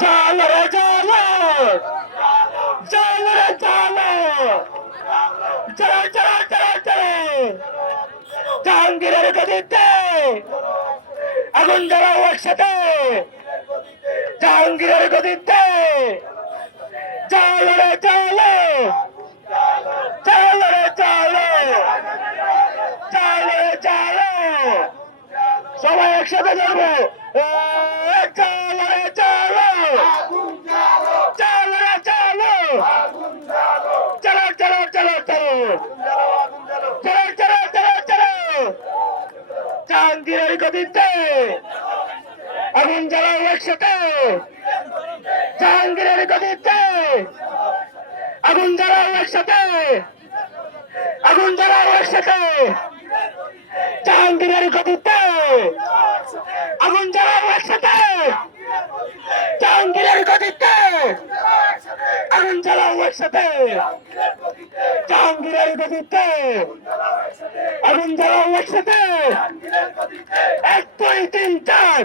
জ্বালো রে জ্বালো, জ্বালো রে জ্বালো, চলো চলো চলো চলো, জাহাঙ্গীরের গদিতে আগুন জ্বালাও একসাথে, জাহাঙ্গীরের গদিতে জ্বালো রে জ্বালো, জ্বালো রে জ্বালো, জ্বালো রে জ্বালো, সবাই একসাথে জ্বলবো। জ্বালো রে জ্বালো, জ্বালো রে জ্বালো, চলো চলো চলো চলো, চলো চলো চলো চলো, জাহাঙ্গীরের গদিতে আগুন জ্বালাও একসাথে, জাহাঙ্গীরের গদিতে আগুন জ্বালাও একসাথে, আগুন জ্বালাও একসাথে, জাহাঙ্গীরের গদিতে আগুন জ্বালাও একসাথে, জাহাঙ্গীরের গদিতে আগুন জ্বালাও একসাথে, জাহাঙ্গীরের গদিতে আগুন জ্বালাও একসাথে, 1 2 3 4